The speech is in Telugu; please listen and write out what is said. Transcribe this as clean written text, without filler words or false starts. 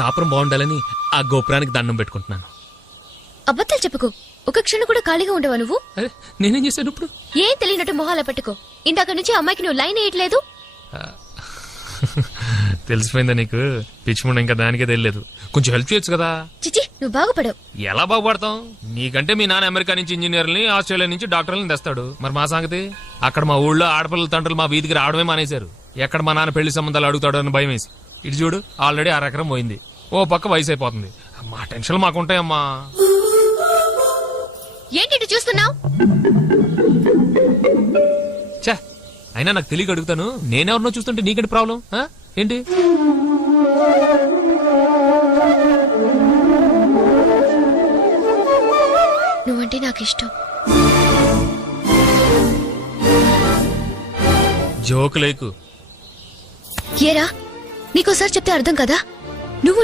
కాపురం బాగుండాలని ఆ గోపురానికి దండం పెట్టుకుంటున్నాను. అబద్ధాలు చెప్పుకో. ఒక క్షణం కూడా ఖాళీగా ఉండవా నువ్వు? అరే నేనేం చేశాను ఇప్పుడు? ఏం తెలియనట్టు మొహాల పెట్టుకో. ఇందాక నుంచి అమ్మాయికి నువ్వు లైన్ వేయట్లేదు. తెలిసిపోయిందా నీకు? పిచ్చిముండ ఇంకా దానికే తెలియలేదు. కొంచెం హెల్ప్ చేయొచ్చు కదా. చిచి, నువ్వు బాగుపడవు. ఎలా బాగుపడతాం? నీకంటే మీ నాన్న అమెరికా నుంచి ఇంజనీర్ని, ఆస్ట్రేలియా నుంచి డాక్టర్లని తెస్తాడు. మరి మా సంగతి? అక్కడ మా ఊళ్ళో ఆడపిల్లల తండ్రులు మా వీధికి రావడమే మానేశారు. ఎక్కడ మా నాన్న పెళ్లి సంబంధాలు అడుగుతాడో అని భయం వేసి. ఇటు చూడు, ఆల్రెడీ 6 ఎకరం పోయింది. ఓ పక్క వయసు అయిపోతుంది. మా టెన్షన్ మాకుంటాయమ్మా. ఏంటి ఇటు చూస్తున్నావు? చే, అయినా నాకు తెలియక అడుగుతాను. నేనెవరినో చూస్తుంటే నీకేంటి ప్రాబ్లం? ఏంటి? నువ్వంటే నాకు ఇష్టం. జోకు లేకు. ఏరా, నీకోసారి చెప్తే అర్థం కదా? నువ్వు